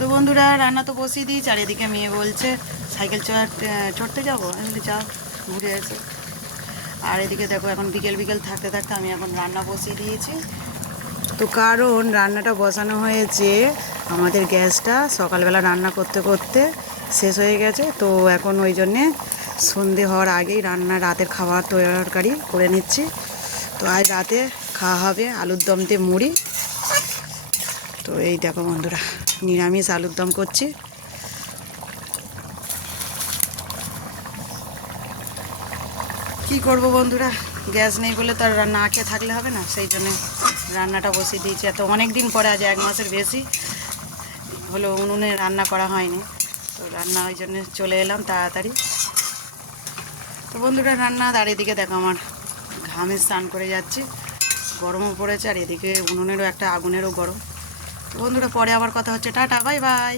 তো বন্ধুরা রান্না তো বসিয়ে দিয়েছি, আর এদিকে মেয়ে বলছে সাইকেল চড়তে যাবো। আমি যাও ঘুরে এসে। আর এদিকে দেখো এখন বিকেল বিকেল থাকতে থাকতে আমি এখন রান্না বসিয়ে দিয়েছি। তো কারণ রান্নাটা বসানো হয়েছে, আমাদের গ্যাসটা সকালবেলা রান্না করতে করতে শেষ হয়ে গেছে। তো এখন ওই জন্যে সন্ধে হওয়ার আগেই রাতের খাবার তরকারি করে নিচ্ছি। তো আজ রাতে খাওয়া হবে আলুর দম দিয়ে মুড়ি। তো এই দেখো বন্ধুরা, নিরামিষ আলুর দম করছি। কি করব বন্ধুরা, গ্যাস নেই বলে তো আর না খেয়ে থাকলে হবে না, সেই জন্য রান্নাটা বসিয়ে দিয়েছি। এত অনেক দিন পরে, আজ 1 মাসের বেশি হলো উনুনে রান্না করা হয়নি। তো রান্না ওই জন্য চলে এলাম তাড়াতাড়ি। তো বন্ধুরা রান্না, আর এদিকে দেখো আমার ঘামে স্নান করে যাচ্ছি, গরমও পড়েছে, আর এদিকে উনুনেরও একটা আগুনেরও গরম। তো বন্ধুরা পরে আবার কথা হচ্ছে, টাটা বাই বাই।